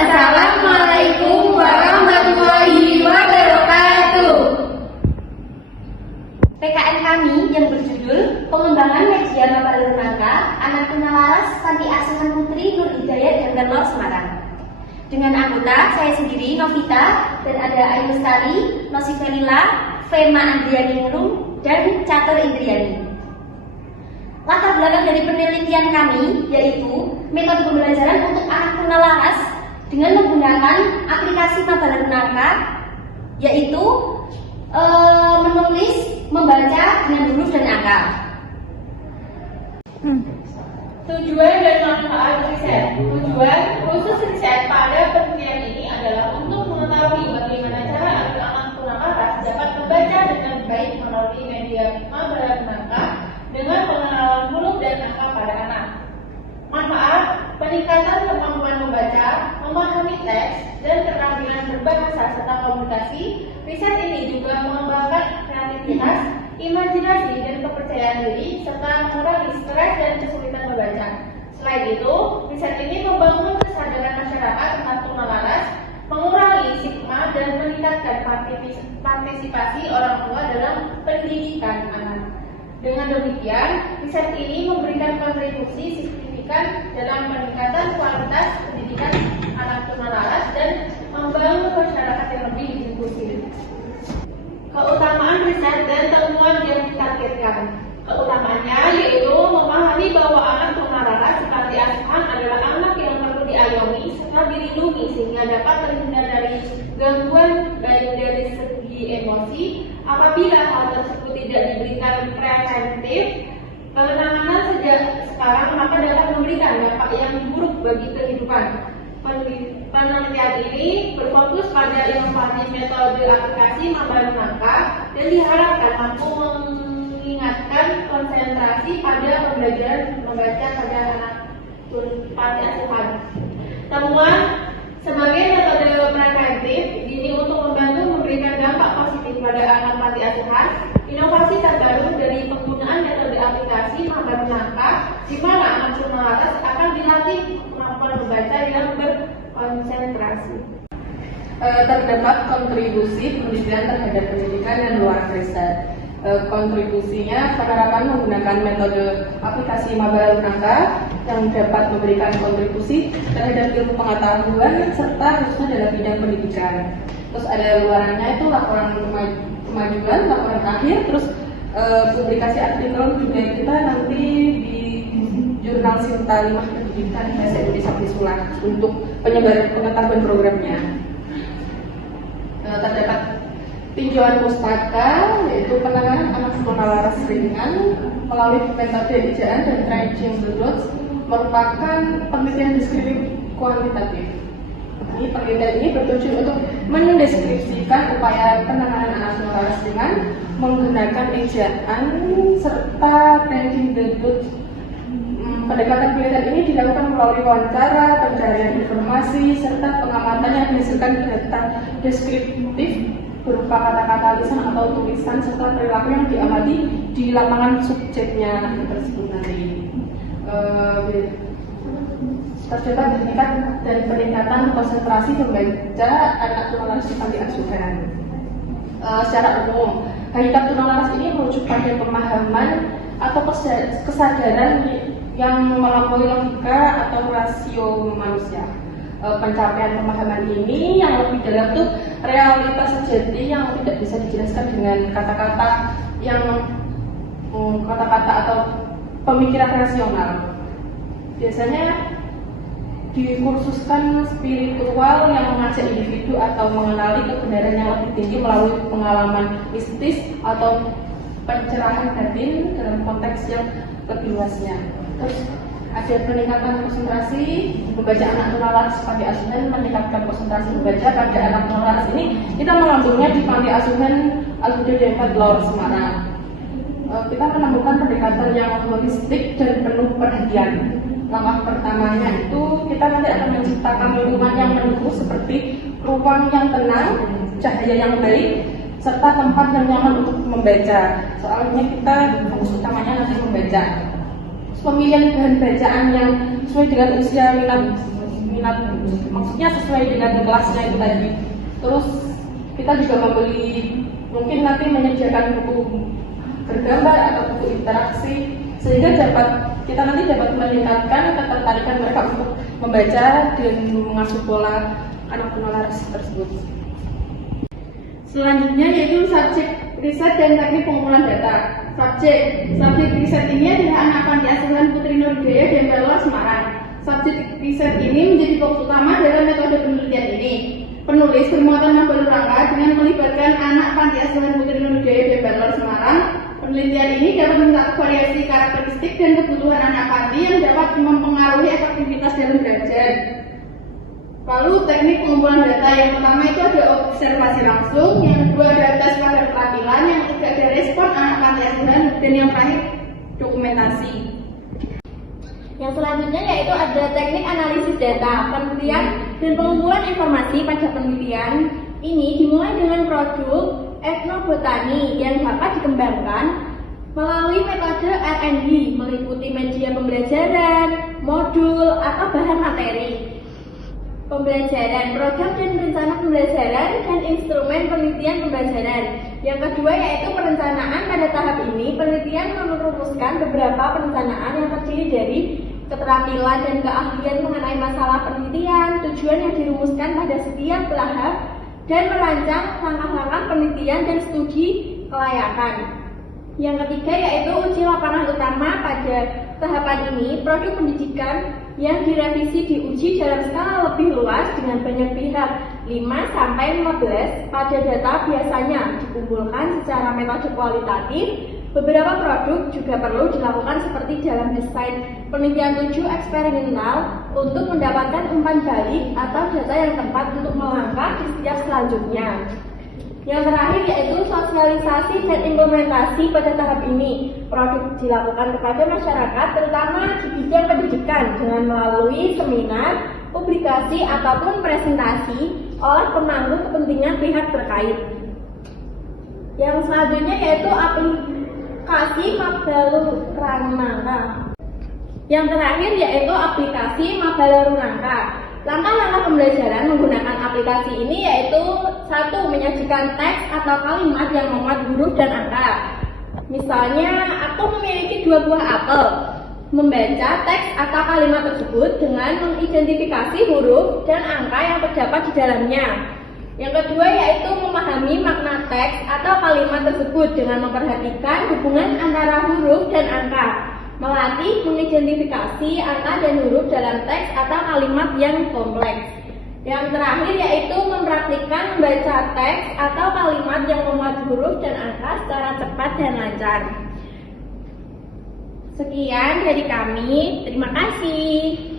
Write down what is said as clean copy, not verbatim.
Assalamualaikum warahmatullahi wabarakatuh. PKN kami yang berjudul Pengembangan Media Maba Lembaga Anak Tunalaras Panti Asuhan Putri Nur Hidayat dan Lor Semarang. Dengan anggota saya sendiri Novita dan ada Ayu Lestari, Nosivelila, Fema Andriani Ngerum, dan Catur Indriani. Latar belakang dari penelitian kami yaitu metode pembelajaran untuk anak tunalaras dengan menggunakan aplikasi Maba Lembaga, yaitu menulis, membaca dengan huruf dan angka. Tujuan dan manfaat riset. Tujuan khusus riset pada penelitian ini adalah untuk mengetahui bagaimana cara anak tunalaras dapat membaca dengan baik melalui media Maba Lembaga dengan pengenalan huruf dan angka pada anak. Manfaat: peningkatan kemampuan membaca, memahami teks, dan keterampilan berbahasa serta komunikasi. Riset ini juga mengembangkan kreativitas, imajinasi, dan kepercayaan diri, serta mengurangi stres dan kesulitan membaca. Selain itu, riset ini membangun kesadaran masyarakat tentang tunalaras, mengurangi stigma, dan meningkatkan partisipasi orang tua dalam pendidikan anak. Dengan demikian, riset ini memberikan kontribusi signifikan dalam peningkatan kualitas pendidikan anak tunalaras dan membangun masyarakat yang lebih inklusif. Keutamaan riset dan temuan yang ditargetkan. Keutamaannya yaitu memahami bahwa anak tunalaras di panti asuhan adalah anak yang perlu diayomi serta dilindungi sehingga dapat terhindar dari gangguan baik dari segi emosi. Apabila hal tersebut tidak diberikan preventif penanganan sejak sekarang, maka dapat memberikan dampak yang buruk bagi kehidupan. Penelitian ini berfokus pada inovasi metode aplikasi Maba Lembaga dan diharapkan mampu mengingatkan konsentrasi pada pembelajaran membaca pada anak panti asuhan. Temuan: sebagai metode preventif ini untuk membantu memberikan dampak positif pada anak panti asuhan. Inovasi terbaru dari penggunaan metode aplikasi Maba Lembaga di mana anak tunalaras akan dilatih kemampuan membaca yang berkonsentrasi. Terdapat kontribusi penelitian terhadap pendidikan dan luar riset. Kontribusinya penerapan menggunakan metode aplikasi Maba Lembaga yang dapat memberikan kontribusi terhadap ilmu pengetahuan serta khususnya dalam bidang pendidikan. Terus ada luarannya itu laporan kemajuan, laporan akhir, terus publikasi artikel juga kita nanti di jurnal Sinta 5 Pendidikan Bahasa Indonesia Visual untuk penyebaran pengetahuan programnya. Terdapat tinjauan pustaka yaitu penanganan anak tunalaras ringan melalui metode ejaan dan tracing the dots merupakan penelitian deskriptif kuantitatif. Penelitian ini bertujuan untuk mendeskripsikan upaya penanganan anak tunalaras ringan menggunakan ejaan serta tracing the dots. Pendekatan penelitian ini dilakukan melalui wawancara, pencarian informasi, serta pengamatan yang menghasilkan data deskriptif berupa kata-kata lisan atau tulisan serta perilaku yang diamati di lapangan subjeknya tersebut nanti. Terdapat tingkat dan peningkatan konsentrasi membaca anak tunalaras di panti asuhan. Secara umum, hakikat tunalaras ini merujuk pada pemahaman atau kesadaran yang melampaui logika atau rasio manusia. Pencapaian pemahaman ini yang lebih dalam itu realitas sejati yang tidak bisa dijelaskan dengan kata-kata atau pemikiran rasional. Biasanya dikursuskan spiritual yang mengajak individu atau mengenali kebenaran yang lebih tinggi melalui pengalaman mistis atau pencerahan batin dalam konteks yang lebih luasnya. Terus ada peningkatan konsentrasi membaca anak tunalaras panti asuhan, meningkatkan konsentrasi membaca pada anak tunalaras ini kita mengambilnya di panti asuhan Al-Huda dan Lor Semarang. Kita menemukan pendekatan yang holistik dan penuh perhatian. Langkah pertamanya itu kita nanti akan menciptakan lingkungan yang mendukung seperti ruang yang tenang, cahaya yang baik, serta tempat yang nyaman untuk membaca. Soalnya kita fokus utamanya nanti membaca. Pemilihan bahan bacaan yang sesuai dengan usia minat minat, maksudnya sesuai dengan kelasnya itu tadi. Terus kita juga membeli, mungkin nanti menyediakan buku bergambar atau buku interaksi, sehingga kita nanti dapat meningkatkan ketertarikan mereka untuk membaca dan mengasuh pola anak tunalaras tersebut. Selanjutnya yaitu subjek riset dan teknik pengumpulan data. Subjek riset ini adalah anak panti asuhan Putri Nurhidayah Dembelor Semarang. Subjek riset ini menjadi fokus utama dalam metode penelitian ini. Penulis bermuatan Mabel Rangka dengan melibatkan anak panti asuhan Putri Nurhidayah Dembelor Semarang. Penelitian ini dapat mencatat variasi karakteristik dan kebutuhan anak panti yang dapat mempengaruhi efektivitas dalam belajar. Lalu teknik pengumpulan data yang pertama itu ada observasi langsung, yang kedua ada tes pada keterampilan, yang ketiga ada respon anak panti asuhan, dan yang terakhir dokumentasi. Yang selanjutnya yaitu ada teknik analisis data, penelitian dan pengumpulan informasi pada penelitian. Ini dimulai dengan produk etnobotani yang dapat dikembangkan melalui metode R&D, meliputi media pembelajaran, modul, atau bahan materi pembelajaran, program dan rencana pembelajaran, dan instrumen penelitian pembelajaran. Yang kedua yaitu perencanaan. Pada tahap ini, penelitian merumuskan beberapa perencanaan yang terdiri dari keterampilan dan keahlian mengenai masalah penelitian, tujuan yang dirumuskan pada setiap tahap, dan merancang langkah-langkah penelitian dan studi kelayakan. Yang ketiga yaitu uji lapangan utama. Pada tahapan ini, produk pendidikan yang direvisi diuji dalam skala lebih luas dengan banyak pihak, 5-15 pada data biasanya dikumpulkan secara metode kualitatif. Beberapa produk juga perlu dilakukan seperti dalam desain penelitian 7 eksperimental untuk mendapatkan umpan balik atau data yang tepat untuk melangkah di setiap selanjutnya. Yang terakhir yaitu sosialisasi dan implementasi. Pada tahap ini, produk dilakukan kepada masyarakat, terutama di bidang pendidikan, dengan melalui seminar, publikasi, ataupun presentasi oleh pemangku kepentingan pihak terkait. Yang selanjutnya yaitu aplikasi Mabalurangka. Yang terakhir yaitu aplikasi Mabalurangka. Langkah-langkah pembelajaran menggunakan aplikasi ini yaitu 1. Menyajikan teks atau kalimat yang memuat huruf dan angka. Misalnya, aku memiliki 2 buah apel. Membaca teks atau kalimat tersebut dengan mengidentifikasi huruf dan angka yang terdapat di dalamnya. Yang kedua yaitu memahami makna teks atau kalimat tersebut dengan memperhatikan hubungan antara huruf dan angka. Melatih mengidentifikasi angka dan huruf dalam teks atau kalimat yang kompleks. Yang terakhir yaitu mempraktikkan membaca teks atau kalimat yang memuat huruf dan angka secara cepat dan lancar. Sekian dari kami, terima kasih.